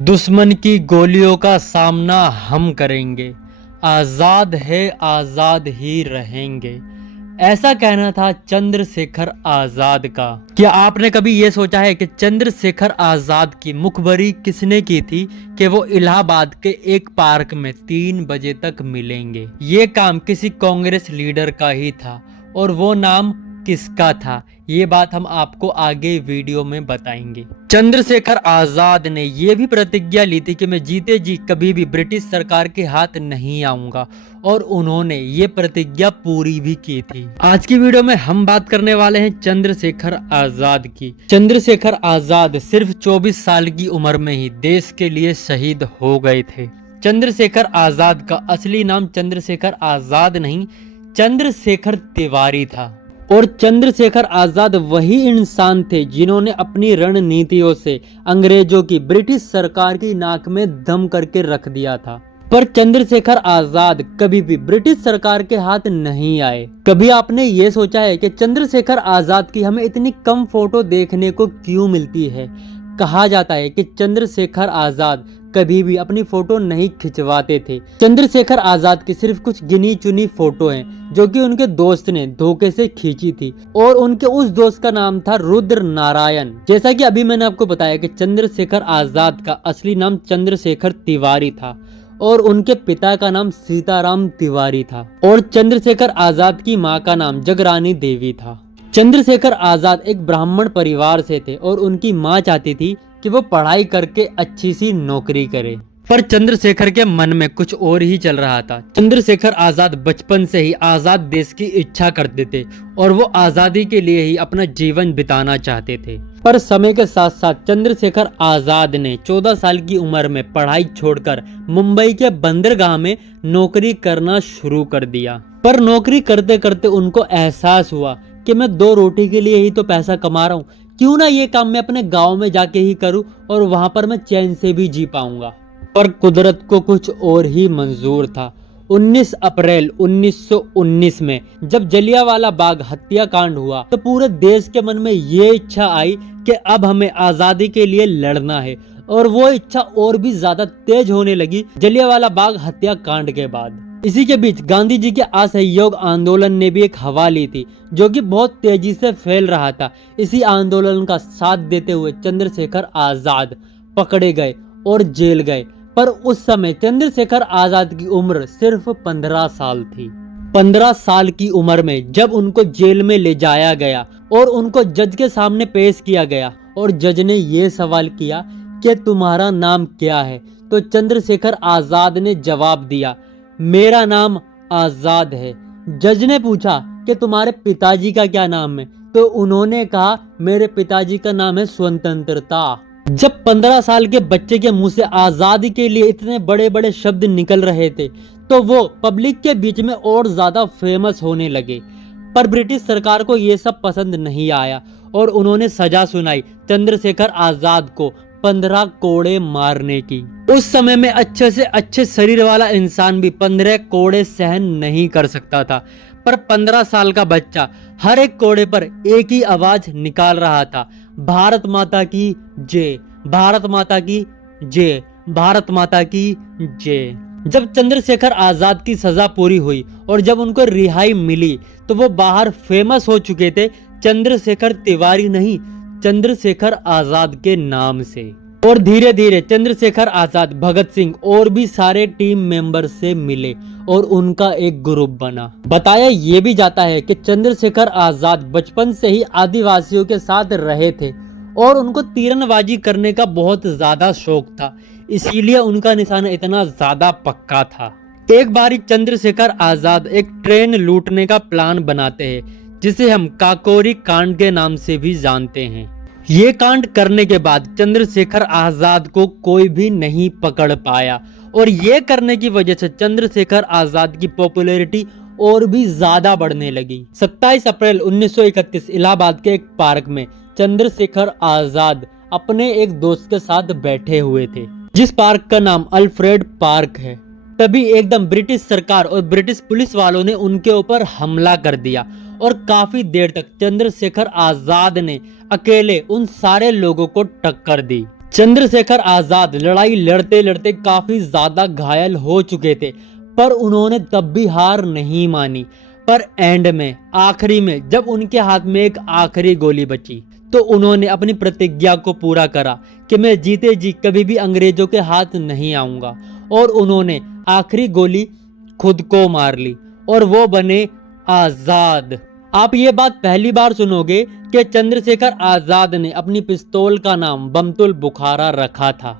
दुश्मन की गोलियों का सामना हम करेंगे। आज़ाद है, आज़ाद ही रहेंगे। ऐसा कहना था चंद्रशेखर आज़ाद का। क्या आपने कभी ये सोचा है कि चंद्रशेखर आज़ाद की मुखबरी किसने की थी कि वो इलाहाबाद के एक पार्क में 3 बजे तक मिलेंगे? ये काम किसी कांग्रेस लीडर का ही था। और वो नाम किसका था, ये बात हम आपको आगे वीडियो में बताएंगे। चंद्रशेखर आजाद ने यह भी प्रतिज्ञा ली थी कि मैं जीते जी कभी भी ब्रिटिश सरकार के हाथ नहीं आऊंगा, और उन्होंने ये प्रतिज्ञा पूरी भी की थी। आज की वीडियो में हम बात करने वाले हैं चंद्रशेखर आजाद की। चंद्रशेखर आजाद सिर्फ 24 साल की उम्र में ही देश के लिए शहीद हो गए थे। चंद्रशेखर आजाद का असली नाम चंद्रशेखर आजाद नहीं, चंद्रशेखर तिवारी था। और चंद्रशेखर आजाद वही इंसान थे जिन्होंने अपनी रणनीतियों से अंग्रेजों की, ब्रिटिश सरकार की नाक में दम करके रख दिया था। पर चंद्रशेखर आजाद कभी भी ब्रिटिश सरकार के हाथ नहीं आए। कभी आपने ये सोचा है कि चंद्रशेखर आजाद की हमें इतनी कम फोटो देखने को क्यों मिलती है? कहा जाता है कि चंद्रशेखर आजाद कभी भी अपनी फोटो नहीं खिंचवाते थे। चंद्रशेखर आजाद की सिर्फ कुछ गिनी चुनी फोटो हैं जो कि उनके दोस्त ने धोखे से खींची थी, और उनके उस दोस्त का नाम था रुद्र नारायण। जैसा कि अभी मैंने आपको बताया कि चंद्रशेखर आजाद का असली नाम चंद्रशेखर तिवारी था, और उनके पिता का नाम सीताराम तिवारी था, और चंद्रशेखर आजाद की माँ का नाम जगरानी देवी था। चंद्रशेखर आजाद एक ब्राह्मण परिवार से थे, और उनकी माँ चाहती थी कि वो पढ़ाई करके अच्छी सी नौकरी करे। पर चंद्रशेखर के मन में कुछ और ही चल रहा था। चंद्रशेखर आजाद बचपन से ही आजाद देश की इच्छा करते थे, और वो आजादी के लिए ही अपना जीवन बिताना चाहते थे। पर समय के साथ साथ चंद्रशेखर आजाद ने 14 साल की उम्र में पढ़ाई छोड़कर मुंबई के बंदरगाह में नौकरी करना शुरू कर दिया। पर नौकरी करते करते उनको एहसास हुआ कि मैं 2 रोटी के लिए ही तो पैसा कमा रहा हूँ, क्यों ना ये काम मैं अपने गांव में जाके ही करूं, और वहां पर मैं चैन से भी जी पाऊंगा। पर कुदरत को कुछ और ही मंजूर था। 19 अप्रैल 1919 में जब जलियांवाला बाग हत्याकांड हुआ, तो पूरे देश के मन में ये इच्छा आई कि अब हमें आजादी के लिए लड़ना है, और वो इच्छा और भी ज्यादा तेज होने लगी जलियांवाला बाग हत्याकांड के बाद। इसी के बीच गांधी जी के असहयोग आंदोलन ने भी एक हवा ली थी, जो कि बहुत तेजी से फैल रहा था। इसी आंदोलन का साथ देते हुए चंद्रशेखर आजाद पकड़े गए और जेल गए। पर उस समय चंद्रशेखर आजाद की उम्र सिर्फ 15 साल थी। 15 साल की उम्र में जब उनको जेल में ले जाया गया और उनको जज के सामने पेश किया गया, और जज ने ये सवाल किया कि तुम्हारा नाम क्या है, तो चंद्रशेखर आजाद ने जवाब दिया, मेरा नाम आजाद है। जज ने पूछा कि तुम्हारे पिताजी का क्या नाम है, तो उन्होंने कहा मेरे पिताजी का नाम है स्वतंत्रता। जब 15 साल के बच्चे के मुंह से आजादी के लिए इतने बड़े बड़े शब्द निकल रहे थे, तो वो पब्लिक के बीच में और ज्यादा फेमस होने लगे। पर ब्रिटिश सरकार को ये सब पसंद नहीं आया, और उन्होंने सजा सुनाई चंद्रशेखर आजाद को 15 कोड़े मारने की। उस समय में अच्छे से अच्छे शरीर वाला इंसान भी 15 कोड़े सहन नहीं कर सकता था। पर 15 साल का बच्चा हर एक कोड़े पर एक ही आवाज निकाल रहा था, भारत माता की जय, भारत माता की जय, भारत माता की जय। जब चंद्रशेखर आजाद की सजा पूरी हुई और जब उनको रिहाई मिली, तो वो बाहर फेमस हो चुके थे चंद्रशेखर तिवारी नहीं, चंद्रशेखर आजाद के नाम से। और धीरे धीरे चंद्रशेखर आजाद भगत सिंह और भी सारे टीम मेंबर से मिले, और उनका एक ग्रुप बना। बताया ये भी जाता है कि चंद्रशेखर आजाद बचपन से ही आदिवासियों के साथ रहे थे, और उनको तीरंदाजी करने का बहुत ज्यादा शौक था, इसीलिए उनका निशाना इतना ज्यादा पक्का था। एक बारी चंद्रशेखर आजाद एक ट्रेन लूटने का प्लान बनाते हैं, जिसे हम काकोरी कांड के नाम से भी जानते हैं। ये कांड करने के बाद चंद्रशेखर आजाद को कोई भी नहीं पकड़ पाया, और ये करने की वजह से चंद्रशेखर आजाद की पॉपुलैरिटी और भी ज्यादा बढ़ने लगी। 27 अप्रैल 1931 इलाहाबाद के एक पार्क में चंद्रशेखर आजाद अपने एक दोस्त के साथ बैठे हुए थे, जिस पार्क का नाम अल्फ्रेड पार्क है। तभी एकदम ब्रिटिश सरकार और ब्रिटिश पुलिस वालों ने उनके ऊपर हमला कर दिया, और काफी देर तक चंद्रशेखर आजाद ने अकेले उन सारे लोगों को टक्कर दी। चंद्रशेखर आजाद लड़ाई लड़ते लड़ते काफी ज्यादा घायल हो चुके थे, पर उन्होंने तब भी हार नहीं मानी। पर एंड में, आखिरी में, जब उनके हाथ में एक आखिरी गोली बची तो उन्होंने अपनी प्रतिज्ञा को पूरा करा कि मैं जीते जी कभी भी अंग्रेजों के हाथ नहीं आऊंगा। और उन्होंने आखिरी गोली खुद को मार ली और वो बने आजाद। आप ये बात पहली बार सुनोगे कि चंद्रशेखर आजाद ने अपनी पिस्तौल का नाम बमतुल बुखारा रखा था।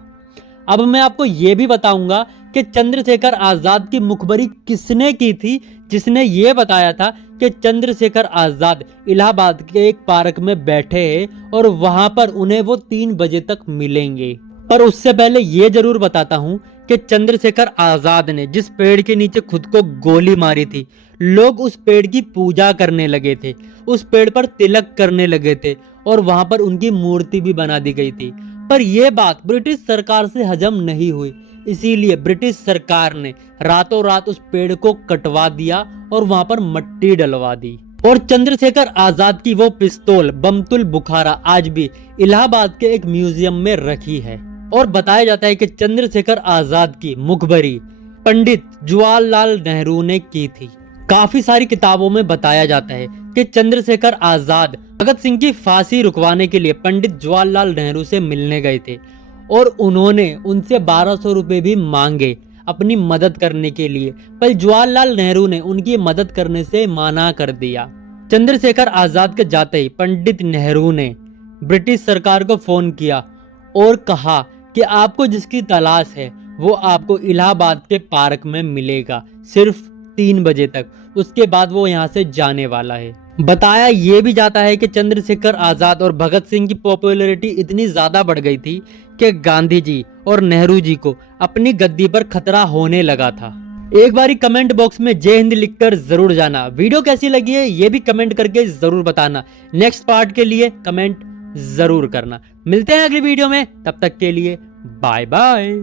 अब मैं आपको ये भी बताऊंगा कि चंद्रशेखर आजाद की मुखबरी किसने की थी, जिसने ये बताया था कि चंद्रशेखर आजाद इलाहाबाद के एक पार्क में बैठे हैं और वहां पर उन्हें वो 3 बजे तक मिलेंगे। पर उससे पहले ये जरूर बताता हूं कि चंद्रशेखर आजाद ने जिस पेड़ के नीचे खुद को गोली मारी थी, लोग उस पेड़ की पूजा करने लगे थे, उस पेड़ पर तिलक करने लगे थे और वहां पर उनकी मूर्ति भी बना दी गई थी। पर यह बात ब्रिटिश सरकार से हजम नहीं हुई, इसीलिए ब्रिटिश सरकार ने रातों रात उस पेड़ को कटवा दिया और वहां पर मट्टी डलवा दी। और चंद्रशेखर आजाद की वो पिस्तौल बमतुल बुखारा आज भी इलाहाबाद के एक म्यूजियम में रखी है। और बताया जाता है कि चंद्रशेखर आजाद की मुखबरी पंडित जवाहरलाल नेहरू ने की थी। काफी सारी किताबों में बताया जाता है कि चंद्रशेखर आजाद भगत सिंह की फांसी रुकवाने के लिए पंडित जवाहरलाल नेहरू से मिलने गए थे और उन्होंने उनसे 1200 रुपए भी मांगे अपनी मदद करने के लिए, पर जवाहरलाल नेहरू ने उनकी मदद करने से मना कर दिया। चंद्रशेखर आजाद के जाते ही पंडित नेहरू ने ब्रिटिश सरकार को फोन किया और कहा कि आपको जिसकी तलाश है वो आपको इलाहाबाद के पार्क में मिलेगा, सिर्फ 3 बजे तक। उसके बाद वो यहाँ से जाने वाला है। बताया ये भी जाता है कि चंद्रशेखर आजाद और भगत सिंह की पॉपुलैरिटी इतनी ज्यादा बढ़ गई थी कि गांधी जी और नेहरू जी को अपनी गद्दी पर खतरा होने लगा था। एक बारी कमेंट बॉक्स में जय हिंद लिखकर जरूर जाना। वीडियो कैसी लगी है ये भी कमेंट करके जरूर बताना। नेक्स्ट पार्ट के लिए कमेंट जरूर करना। मिलते हैं अगली वीडियो में, तब तक के लिए बाय बाय।